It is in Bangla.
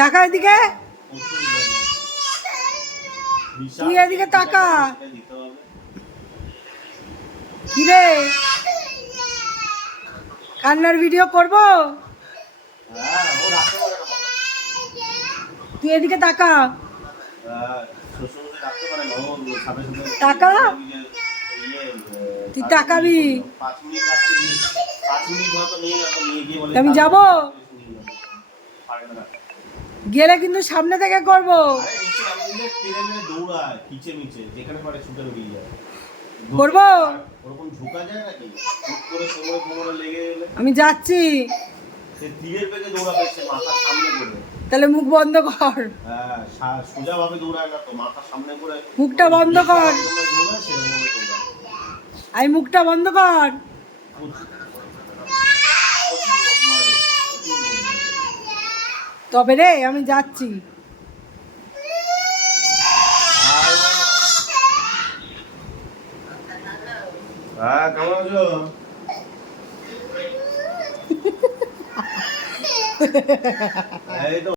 টাকা এদিকে, তুই এদিকে টাকা। কি রে, কান্নার ভিডিও করবো? তুই এদিকে টাকা, টাকা, তুই টাকাবি। আমি যাব, গেলে কিন্তু সামনে থেকে করবো। করবো, আমি যাচ্ছি। তাহলে মুখ বন্ধ কর, মুখটা বন্ধ কর, আমি মুখটা বন্ধ কর। তবে রে আমি যাচ্ছি। কেমন আছো? এই তো